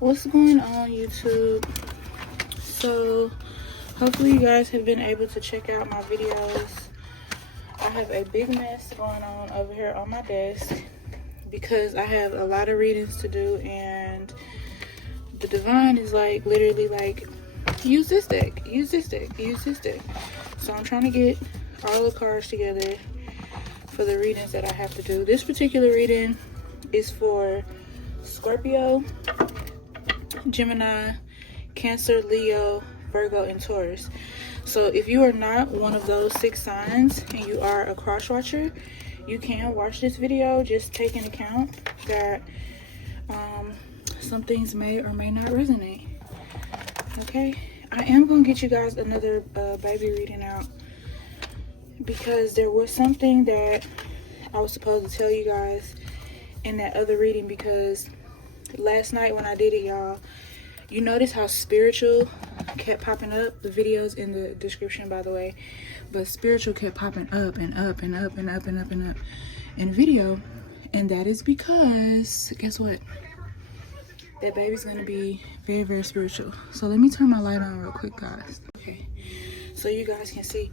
What's going on, YouTube? So hopefully you guys have been able to check out my videos. I have a big mess going on over here on my desk because I have a lot of readings to do, and the divine is like literally like, use this deck, use this deck, use this deck. So I'm trying to get all the cards together for the readings that I have to do. This particular reading is for Scorpio, Gemini, Cancer, Leo, Virgo, and Taurus. So if you are not one of those 6 signs and you are a cross watcher, you can watch this video. Just take into account that some things may or may not resonate. Okay, I am gonna get you guys another baby reading out because there was something that I was supposed to tell you guys in that other reading, because last night when I did it, y'all, you notice how spiritual kept popping up. The video's in the description, by the way, but spiritual kept popping up and up and up and up and up and up in video, and that is because guess what, that baby's gonna be very, very spiritual. So let me turn my light on real quick, guys. Okay, so you guys can see.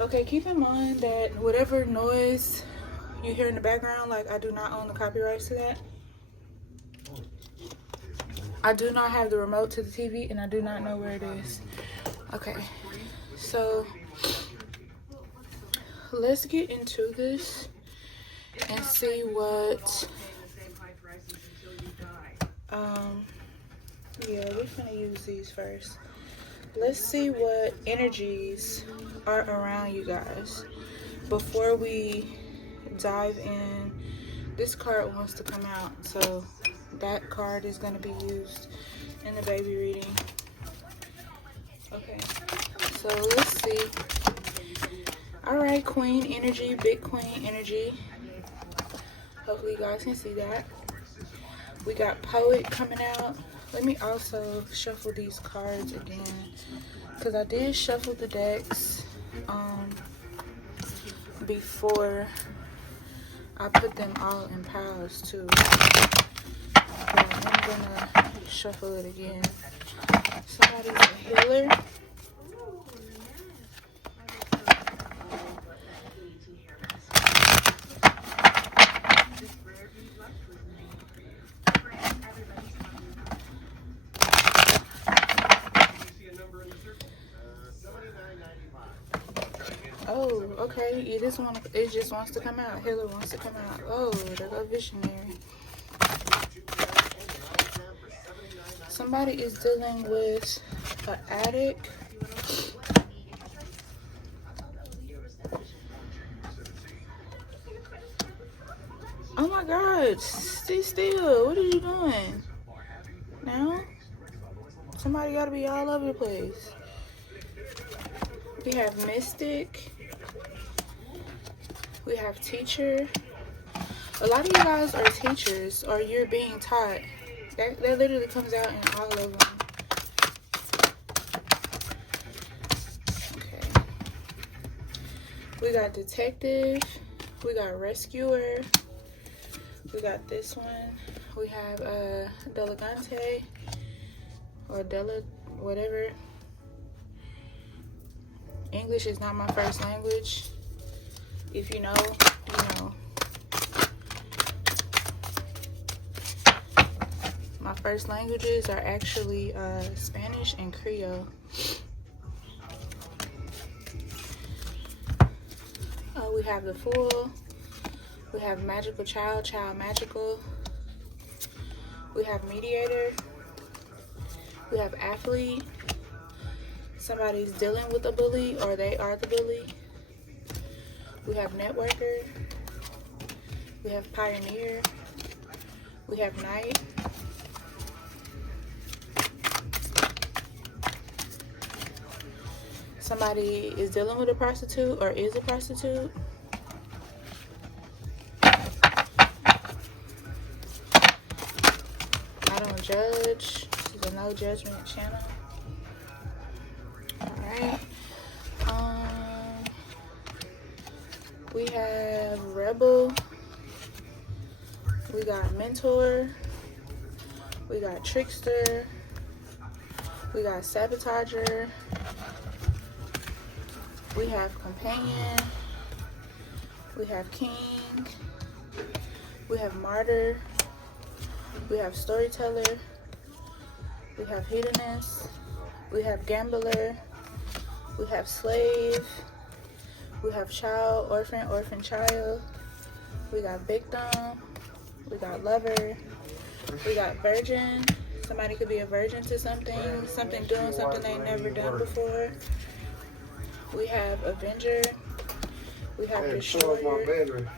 Okay, keep in mind that whatever noise you hear in the background, like, I do not own the copyrights to that. I do not have the remote to the TV, and I do not know where it is. Okay, so let's get into this and see what yeah, we're gonna use these first. Let's see what energies are around you guys before we dive in. This card wants to come out, so that card is going to be used in the baby reading. Okay, so let's see. All right, Queen energy, big Queen energy. Hopefully you guys can see that. We got Poet coming out. Let me also shuffle these cards again, because I did shuffle the decks before I put them all in piles too. But I'm gonna shuffle it again. Somebody's a healer. Oh, okay. It just wants to come out. Healer wants to come out. Oh, there go Visionary. Somebody is dealing with an addict. Oh my God! Stay still. What are you doing? Now, somebody got to be all over the place. We have Mystic. We have Teacher. A lot of you guys are teachers, or you're being taught. That literally comes out in all of them. Okay. We got Detective. We got Rescuer. We got this one. We have Delegante, or Dela, whatever. English is not my first language. If you know, you know. My first languages are actually Spanish and Creole. We have the Fool. We have Magical Child, Child Magical. We have Mediator. We have Athlete. Somebody's dealing with a bully, or they are the bully. We have Networker. We have Pioneer. We have Knight. Somebody is dealing with a prostitute, or is a prostitute. I don't judge. This is a no judgment channel. Alright. We have Rebel. We got Mentor. We got trickster. We got sabotager. We have companion. We have king. We have martyr. We have storyteller. We have hedonist. We have gambler. We have slave. We have child, orphan child. We got victim. We got lover. We got virgin. Somebody could be a virgin to something doing something they never done before. We have avenger. We have destroyer.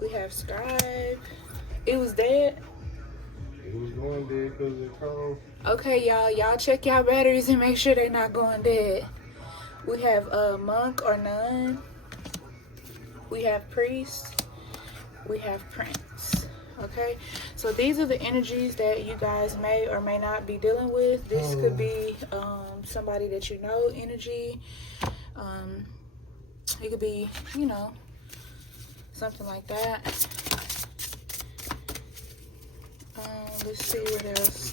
We have scribe. It was dead. It was going dead because it cold. Okay, y'all check y'all batteries and make sure they're not going dead. We have a monk or nun. We have priest. We have prince. Okay, so these are the energies that you guys may or may not be dealing with. This could be somebody that you know energy. It could be, you know, something like that. Let's see what else.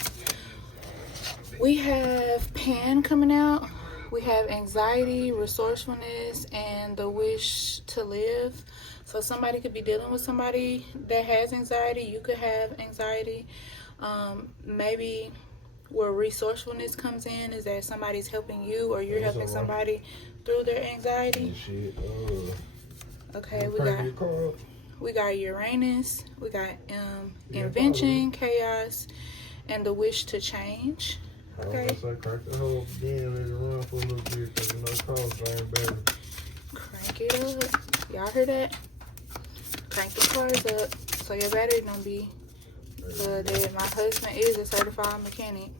We have Pan coming out. We have anxiety, resourcefulness, and the wish to live. So somebody could be dealing with somebody that has anxiety. You could have anxiety. Maybe where resourcefulness comes in is that somebody's helping you or you're helping somebody through their anxiety. Okay, we got Uranus. We got invention, chaos, and the wish to change. Okay. Crank the whole game and run for a little bit because you know cost ain't better. Crank it up. Y'all heard that? Crank the cars up so your battery don't be dead. My husband is a certified mechanic.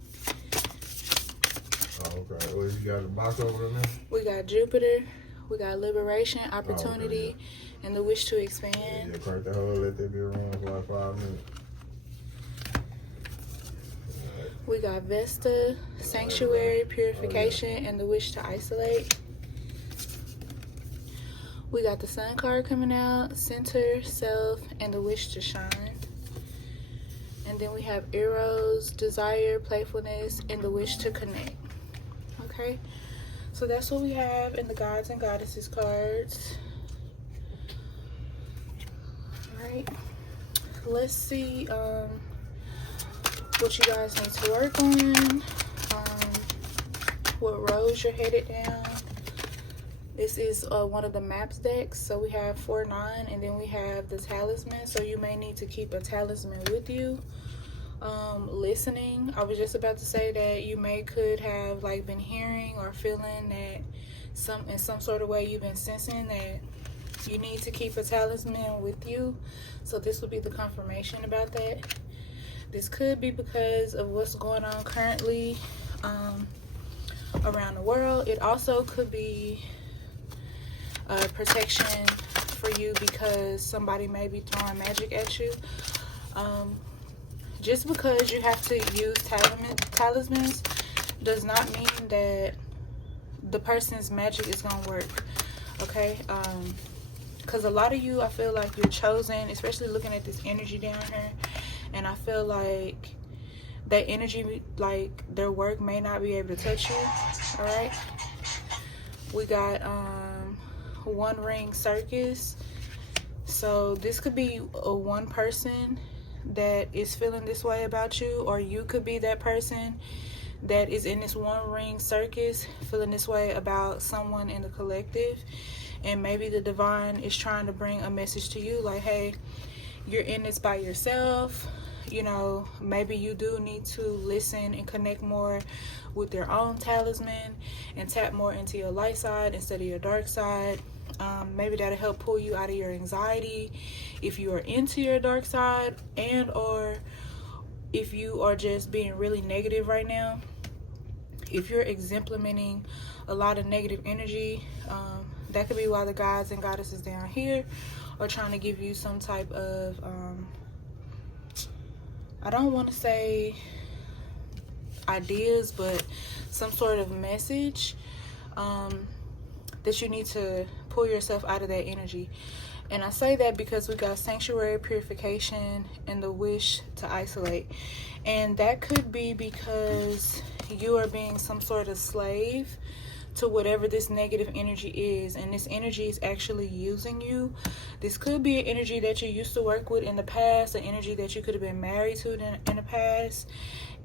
Oh, okay. Well, you got a box over there? We got Jupiter. We got liberation, opportunity, and the wish to expand. Yeah, crank the whole, let that be around for like 5 minutes. We got Vesta, sanctuary, purification, and the wish to isolate. We got the Sun card coming out, center, self, and the wish to shine. And then we have Eros, desire, playfulness, and the wish to connect. Okay, so that's what we have in the gods and goddesses cards. All right, let's see what you guys need to work on, what roads you're headed down. This is one of the maps decks. So we have 4-9, and then we have the talisman. So you may need to keep a talisman with you. Listening, I was just about to say that you could have like been hearing or feeling that in some sort of way you've been sensing that you need to keep a talisman with you. So this would be the confirmation about that. This could be because of what's going on currently around the world. It also could be protection for you because somebody may be throwing magic at you. Just because you have to use talismans does not mean that the person's magic is going to work. Okay? Because a lot of you, I feel like you're chosen, especially looking at this energy down here. And I feel like that energy, like their work may not be able to touch you. All right? We got one ring circus. So this could be a one person that is feeling this way about you, or you could be that person that is in this one ring circus feeling this way about someone in the collective. And maybe the divine is trying to bring a message to you like, hey, you're in this by yourself. You know, maybe you do need to listen and connect more with your own talisman and tap more into your light side instead of your dark side. Maybe that'll help pull you out of your anxiety if you are into your dark side, and or if you are just being really negative right now. If you're exemplimenting a lot of negative energy, that could be why the gods and goddesses down here are trying to give you some type of I don't want to say ideas, but some sort of message that you need to pull yourself out of that energy. And I say that because we got sanctuary, purification, and the wish to isolate. And that could be because you are being some sort of slave to whatever this negative energy is, and this energy is actually using you. This could be an energy that you used to work with in the past, an energy that you could have been married to in the past,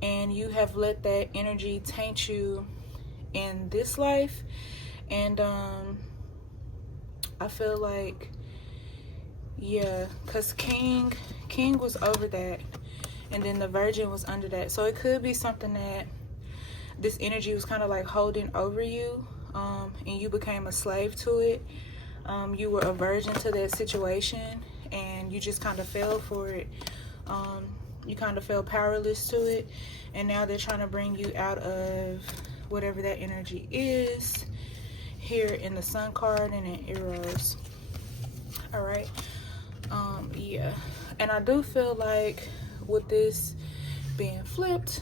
and you have let that energy taint you in this life. And I feel like, yeah, because King was over that, and then the Virgin was under that. So it could be something that this energy was kind of like holding over you, and you became a slave to it. You were a virgin to that situation, and you just kind of fell for it. You kind of felt powerless to it, and now they're trying to bring you out of whatever that energy is here in the Sun card and in Eros. All right. Yeah, and I do feel like with this being flipped,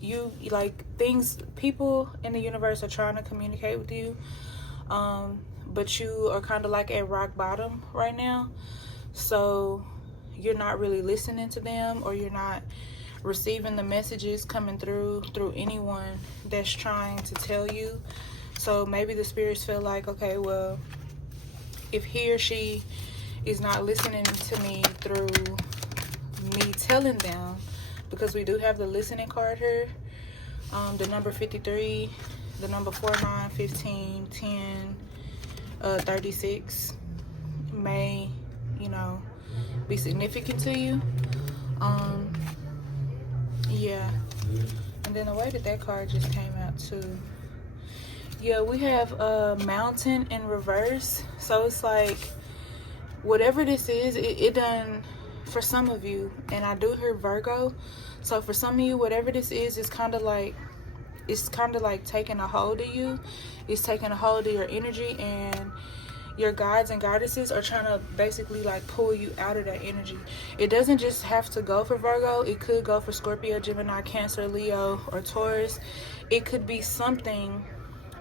you like people in the universe are trying to communicate with you, but you are kind of like at rock bottom right now, so you're not really listening to them, or you're not receiving the messages coming through anyone that's trying to tell you. So maybe the spirits feel like, okay, well, if he or she is not listening to me through me telling them, because we do have the listening card here, the number 53, the number 49, 15, 10, 36 may, be significant to you. Yeah. And then the way that card just came out too. Yeah, we have a mountain in reverse. So it's like, whatever this is, it done, for some of you, and I do hear Virgo. So for some of you, whatever this is, it's kind of like taking a hold of you. It's taking a hold of your energy, and your guides and goddesses are trying to basically like pull you out of that energy. It doesn't just have to go for Virgo. It could go for Scorpio, Gemini, Cancer, Leo, or Taurus. It could be something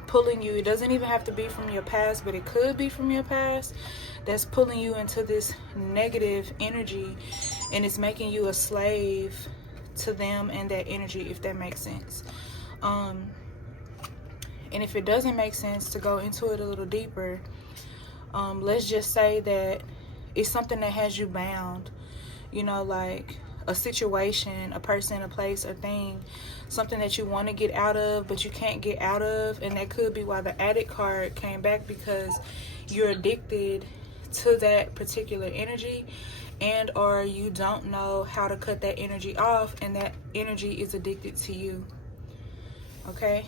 pulling you. It doesn't even have to be from your past, but it could be from your past that's pulling you into this negative energy, and it's making you a slave to them and that energy, if that makes sense. And if it doesn't make sense, to go into it a little deeper, let's just say that it's something that has you bound, like a situation, a person, a place, a thing, something that you want to get out of, but you can't get out of. And that could be why the Addict card came back, because you're addicted to that particular energy, and or you don't know how to cut that energy off, and that energy is addicted to you. Okay.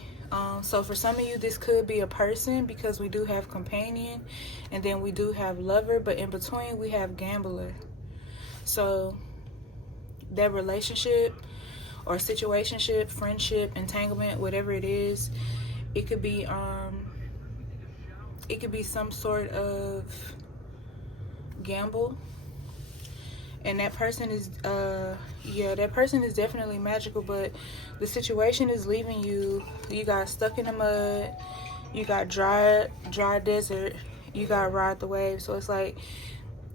So for some of you, this could be a person, because we do have companion, and then we do have lover, but in between we have gambler. So that relationship or situationship, friendship, entanglement, whatever it is, it could be some sort of gamble. And that person is that person is definitely magical, but the situation is leaving you. You got stuck in the mud, you got dry desert, you got ride the wave. So it's like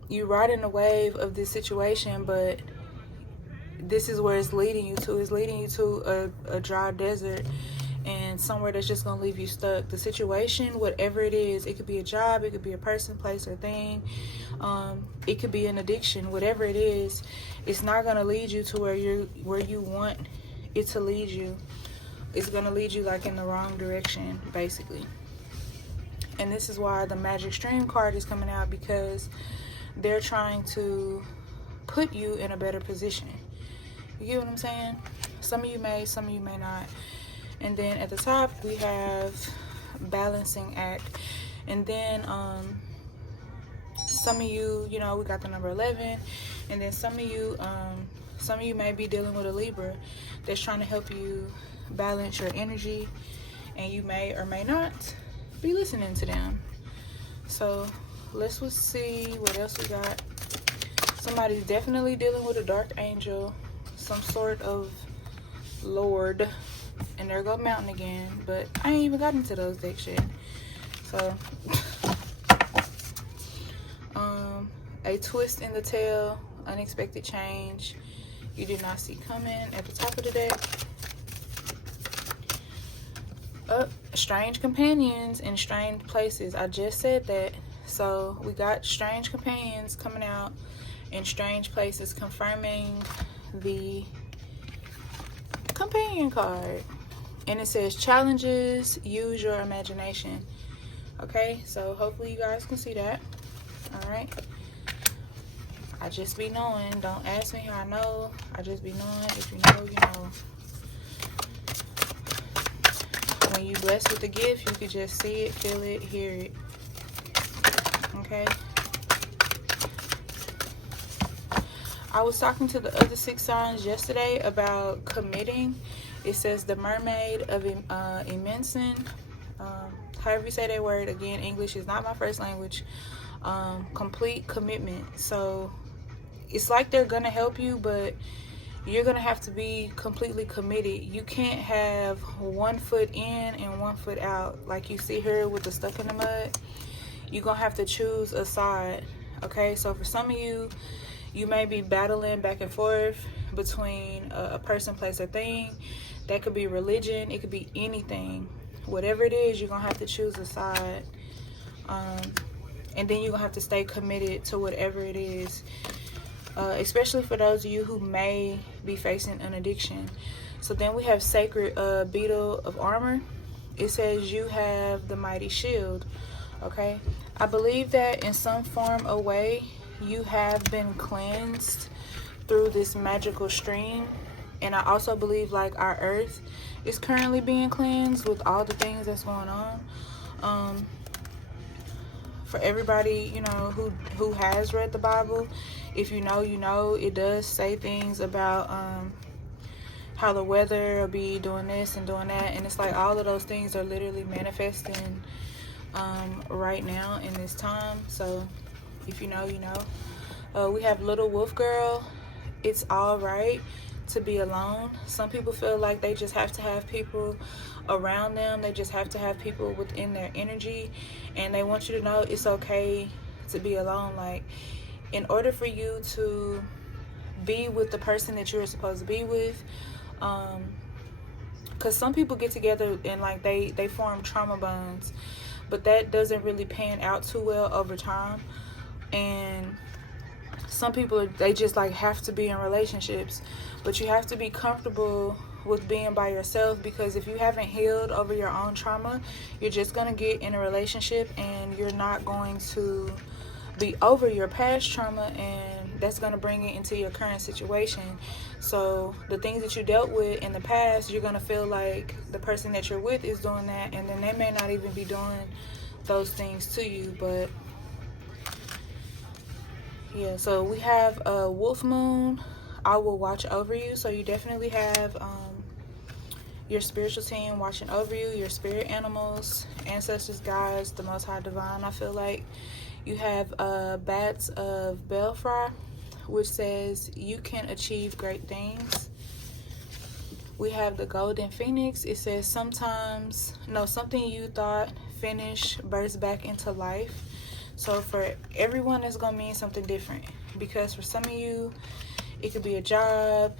you riding the wave of this situation, but this is where it's leading you to. It's leading you to a dry desert, and somewhere that's just gonna leave you stuck. The situation, whatever it is, it could be a job, it could be a person, place, or thing. It could be an addiction. Whatever it is, it's not gonna lead you to where you want it to lead you. It's gonna lead you like in the wrong direction, basically. And this is why the Magic Stream card is coming out, because they're trying to put you in a better position. You get what I'm saying? Some of you may, some of you may not. And then at the top we have balancing act. And then some of you, we got the number 11. And then some of you may be dealing with a Libra that's trying to help you balance your energy, and you may or may not be listening to them. So let's see what else we got. Somebody's definitely dealing with a dark angel, some sort of lord. And there go mountain again, but I ain't even got into those decks yet. So a twist in the tale, unexpected change you did not see coming at the top of the deck. Strange companions in strange places. I just said that. So we got strange companions coming out in strange places, confirming the companion card. And it says challenges, use your imagination. Okay, so hopefully you guys can see that. All right, I just be knowing. Don't ask me how I know. I just be knowing. If you know, you know. When you blessed with the gift, you can just see it, feel it, hear it. Okay. I was talking to the other 6 signs yesterday about committing. It says the mermaid of Immensen. However you say that word. Again, English is not my first language. Complete commitment. So it's like they're gonna help you, but you're gonna have to be completely committed. You can't have 1 foot in and 1 foot out like you see here with the stuck in the mud. You're gonna have to choose a side. Okay, so for some of you, you may be battling back and forth between a person, place, or thing. That could be religion, it could be anything. Whatever it is, you're gonna have to choose a side, and then you're gonna have to stay committed to whatever it is. Especially for those of you who may be facing an addiction. So then we have sacred beetle of armor. It says you have the mighty shield. Okay, I believe that in some form or way you have been cleansed through this magical stream. And I also believe like our earth is currently being cleansed with all the things that's going on. For everybody, you know, who has read the Bible, if you know, you know, it does say things about how the weather will be doing this and doing that, and it's like all of those things are literally manifesting right now in this time. So if you know, you know. We have little wolf girl. It's all right to be alone. Some people feel like they just have to have people around them. They just have to have people within their energy, and they want you to know it's okay to be alone. Like, in order for you to be with the person that you're supposed to be with, because some people get together and like they form trauma bonds, but that doesn't really pan out too well over time. And some people, they just like have to be in relationships, but you have to be comfortable with being by yourself, because if you haven't healed over your own trauma, you're just gonna get in a relationship and you're not going to be over your past trauma, and that's gonna bring it into your current situation. So the things that you dealt with in the past, you're gonna feel like the person that you're with is doing that, and then they may not even be doing those things to you. But yeah, so we have a wolf moon. I will watch over you. So you definitely have your spiritual team watching over you, your spirit animals, ancestors, guides, the Most High Divine. I feel like you have bats of Belfry, which says you can achieve great things. We have the golden phoenix. It says sometimes, no, something you thought finished bursts back into life. So for everyone, it's gonna mean something different, because for some of you, it could be a job,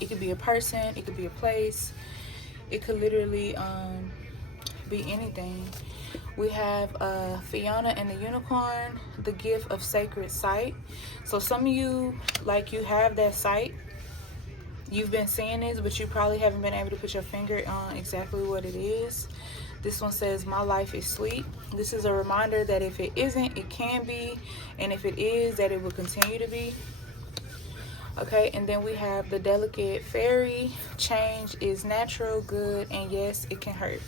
it could be a person, it could be a place, it could literally be anything. We have Fiona and the unicorn, the gift of sacred sight. So some of you, like, you have that sight. You've been seeing this, but you probably haven't been able to put your finger on exactly what it is. This one says, my life is sweet. This is a reminder that if it isn't, it can be. And if it is, that it will continue to be. Okay, and then we have the delicate fairy. Change is natural, good, and yes, it can hurt.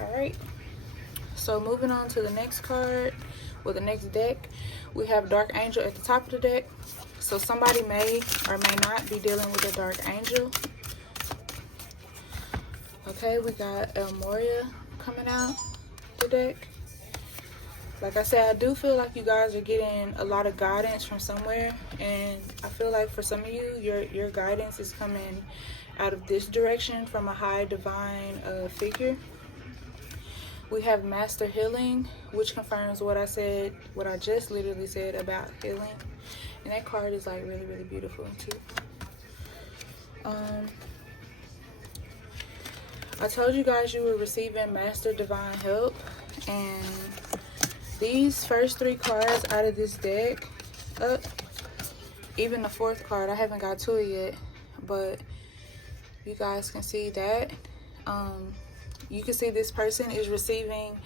All right. So moving on to the next card, or the next deck, we have Dark Angel at the top of the deck. So somebody may or may not be dealing with a Dark Angel. Okay, we got El Moria coming out the deck. Like I said, I do feel like you guys are getting a lot of guidance from somewhere, and I feel like for some of you, your guidance is coming out of this direction from a high divine figure. We have Master Healing, which confirms what I just literally said about healing. And that card is like really, really beautiful too. I told you guys you were receiving Master Divine Help, and these first 3 cards out of this deck, even the 4th card, I haven't got to it yet, but you guys can see that. You can see this person is receiving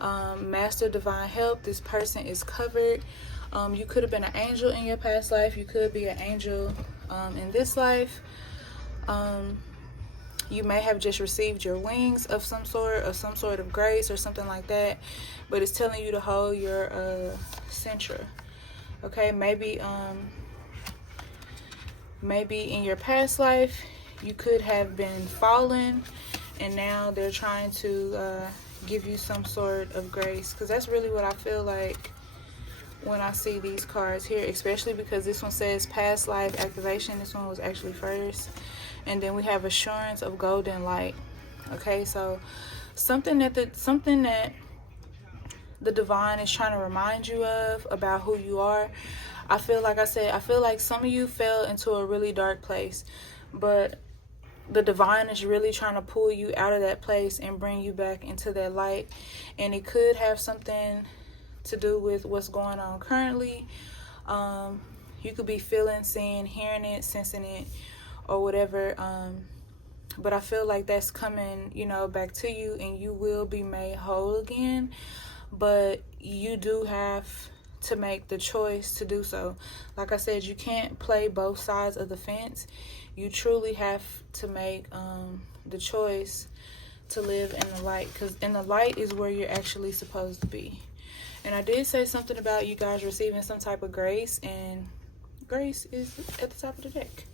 Master Divine Help. This person is covered. You could have been an angel in your past life. You could be an angel in this life. You may have just received your wings of some sort of grace or something like that, but it's telling you to hold your centra. Okay, maybe in your past life you could have been fallen, and now they're trying to give you some sort of grace, because that's really what I feel like when I see these cards here, especially because this one says past life activation. This one was actually first. And then we have assurance of golden light. Okay, so something that the divine is trying to remind you of about who you are. I feel like some of you fell into a really dark place, but the divine is really trying to pull you out of that place and bring you back into that light. And it could have something to do with what's going on currently. You could be feeling, seeing, hearing it, sensing it, or whatever, but I feel like that's coming, you know, back to you, and you will be made whole again. But you do have to make the choice to do so. Like I said, you can't play both sides of the fence. You truly have to make the choice to live in the light, because in the light is where you're actually supposed to be. And I did say something about you guys receiving some type of grace, and grace is at the top of the deck.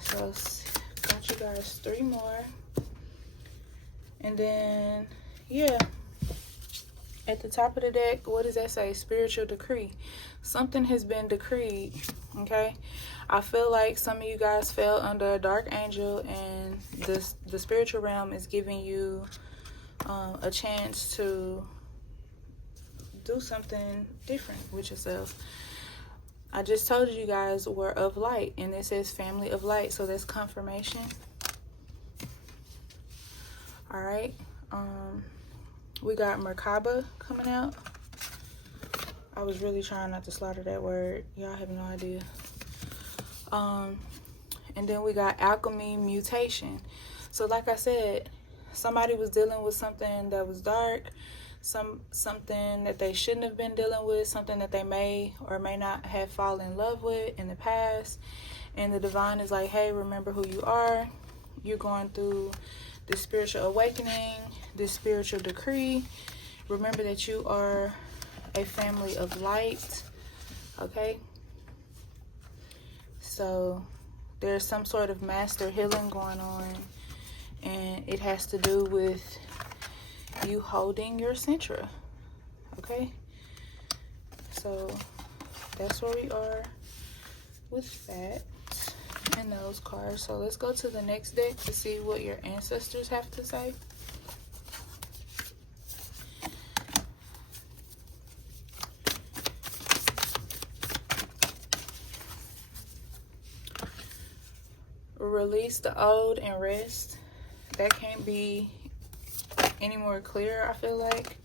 So got you guys 3 more. And then, yeah, at the top of the deck, what does that say? Spiritual decree. Something has been decreed, okay? I feel like some of you guys fell under a dark angel, and the spiritual realm is giving you a chance to do something different with yourself. I just told you guys were of light, and it says family of light, so that's confirmation. All right, we got Merkaba coming out. I was really trying not to slaughter that word. Y'all have no idea. And then we got alchemy mutation. So like I said, somebody was dealing with something that was dark, something that they shouldn't have been dealing with, something that they may or may not have fallen in love with in the past. And the divine is like, hey, remember who you are. You're going through this spiritual awakening, this spiritual decree. Remember that you are a family of light. Okay, so there's some sort of master healing going on, and it has to do with you holding your centra. Okay, so that's where we are with that and those cards. So let's go to the next deck to see what your ancestors have to say. Release the old and rest. That can't be any more clear, I feel like.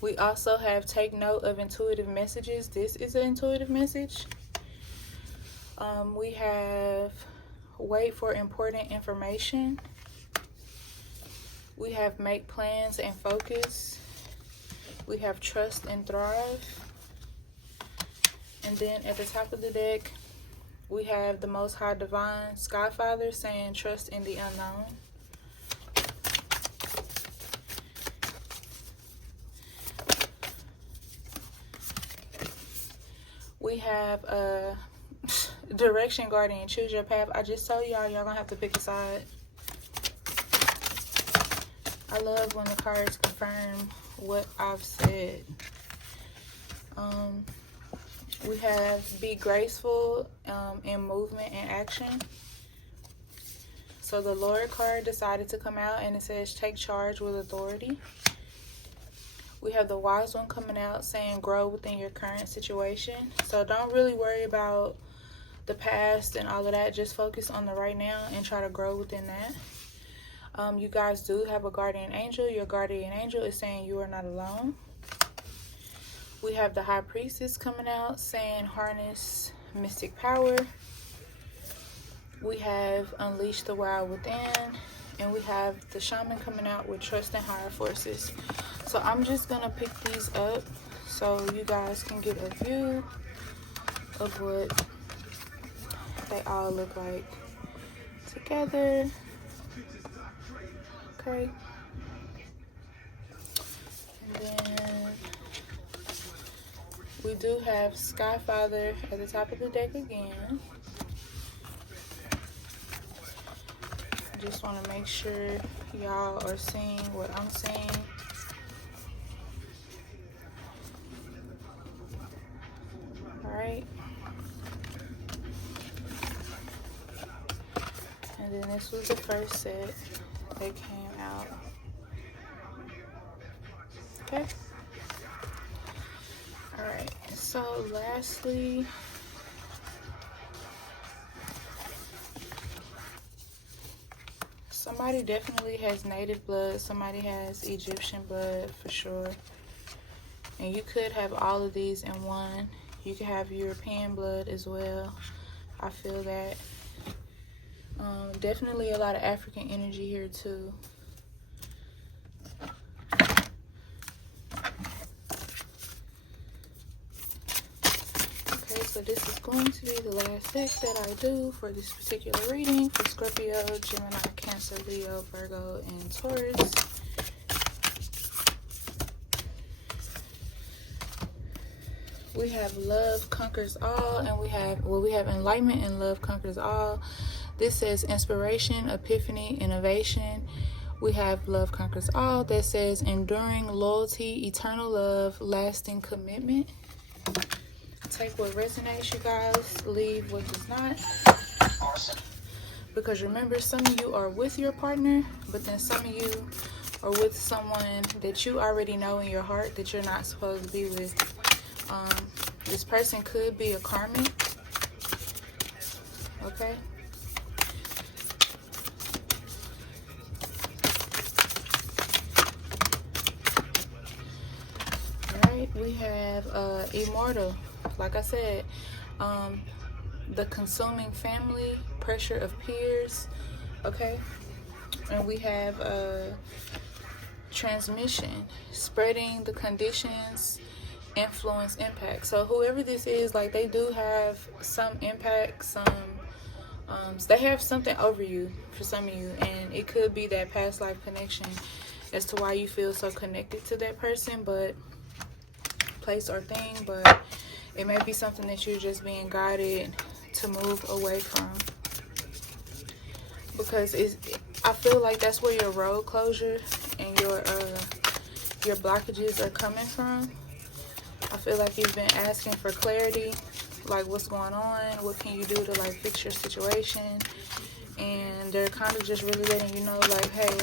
We also have take note of intuitive messages. This is an intuitive message. We have wait for important information. We have make plans and focus. We have trust and thrive. And then at the top of the deck, we have the Most High Divine Sky Father saying trust in the unknown. We have Direction Guardian, choose your path. I just told y'all gonna have to pick a side. I love when the cards confirm what I've said. We have be graceful in movement and action. So the Lord card decided to come out, and it says take charge with authority. We have the Wise One coming out saying grow within your current situation. So don't really worry about the past and all of that. Just focus on the right now and try to grow within that. You guys do have a guardian angel. Your guardian angel is saying you are not alone. We have the High Priestess coming out saying harness mystic power. We have unleash the wild within. And we have the Shaman coming out with trust in higher forces. So I'm just going to pick these up so you guys can get a view of what they all look like together. Okay. And then we do have Skyfather at the top of the deck again. Just want to make sure y'all are seeing what I'm seeing. Alright. And then this was the first set that came out. Okay. Alright. So lastly, somebody definitely has native blood. Somebody has Egyptian blood for sure. And you could have all of these in one. You could have European blood as well. I feel that. Definitely a lot of African energy here too. Okay, so this is going to be the last deck that I do for this particular reading for Scorpio, Gemini, Cancer, Leo, Virgo, and Taurus. We have love conquers all, and we have enlightenment and love conquers all. This says inspiration, epiphany, innovation. We have love conquers all. That says enduring loyalty, eternal love, lasting commitment. Take what resonates, you guys. Leave what does not. Awesome. Because remember, some of you are with your partner, but then some of you are with someone that you already know in your heart that you're not supposed to be with. This person could be a karmic. Okay. Alright, we have immortal. Like I said, the consuming family, pressure of peers. Okay. And we have transmission, spreading the conditions, influence, impact. So whoever this is, like, they do have some impact, they have something over you for some of you, and it could be that past life connection as to why you feel so connected to that person, but place or thing, but it may be something that you're just being guided to move away from, because I feel like that's where your road closure and your blockages are coming from. I feel like you've been asking for clarity, like what's going on, what can you do to like fix your situation, and they're kind of just really letting you know, like, hey,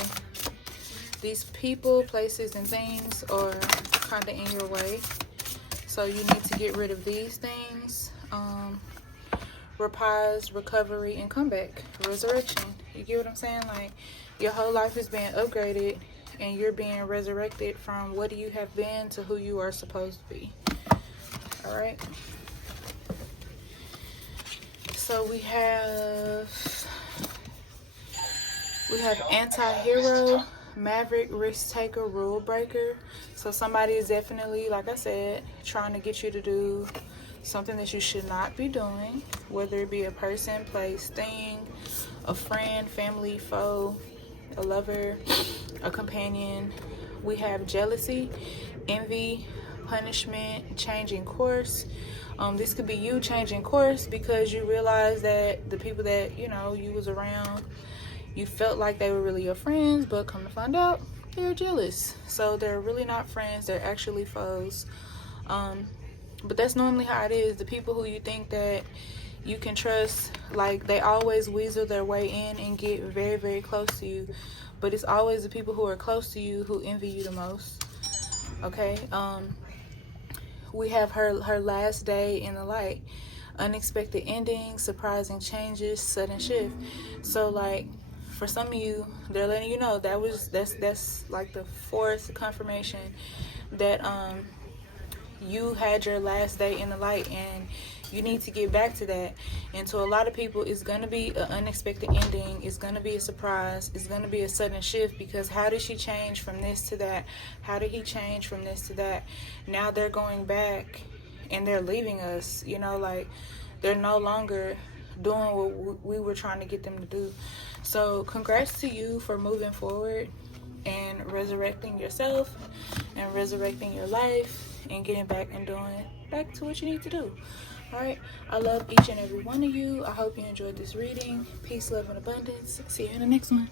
these people, places, and things are kind of in your way, so you need to get rid of these things. Reprise, recovery, and comeback, resurrection. You get what I'm saying? Like, your whole life is being upgraded, and you're being resurrected from what you have been to who you are supposed to be. All right. So we have anti-hero, maverick, risk taker, rule breaker. So somebody is definitely, like I said, trying to get you to do something that you should not be doing, whether it be a person, place, thing, a friend, family, foe, a lover, a companion. We have jealousy, envy, punishment, changing course. This could be you changing course because you realize that the people that you was around, you felt like they were really your friends, but come to find out they're jealous. So they're really not friends, they're actually foes. But that's normally how it is. The people who you think that you can trust. Like, they always weasel their way in and get very, very close to you, but it's always the people who are close to you who envy you the most. Okay, we have her last day in the light. Unexpected endings, surprising changes, sudden shift. So like, for some of you, they're letting you know that's like the fourth confirmation that you had your last day in the light, and you need to get back to that. And to a lot of people, it's going to be an unexpected ending. It's going to be a surprise. It's going to be a sudden shift, because how did she change from this to that? How did he change from this to that? Now they're going back and they're leaving us, you know, like, they're no longer doing what we were trying to get them to do. So congrats to you for moving forward and resurrecting yourself and resurrecting your life and getting back and doing back to what you need to do. All right, I love each and every one of you. I hope you enjoyed this reading. Peace, love, and abundance. See you in the next one.